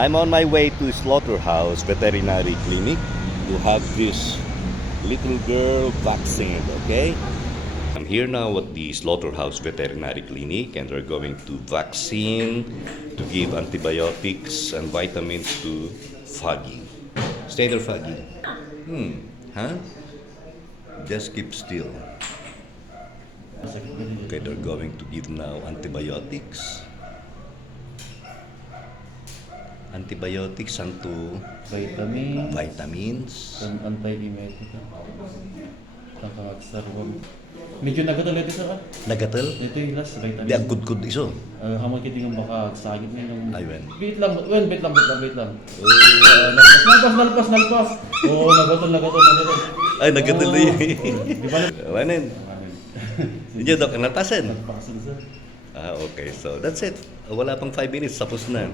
I'm on my way to Slaughterhouse Veterinary Clinic to have this little girl vaccinated, okay? I'm here now at the Slaughterhouse Veterinary Clinic and they're going to vaccine, to give antibiotics and vitamins to Fuggy. Stay there, Fuggy. Huh? Just keep still. Okay, they're going to give now antibiotics. Antibiotics and to Vitamin, vitamins. dan anti-emetic. Kakakasarwag. Medyo nagatal ito sir. Nagatal? Ito yung last vitamin. Di ang good iso. Hamag kita yung baka sagit na yung... Ayun. Wait lang. Nalpas. Oo, nagatal. Ay, nagatal na yun. Di ba? Wanin. Hindi daw kanatasan. Nagpasan sir. Okay. So, that's it. Wala pang 5 minutes. Tapos na.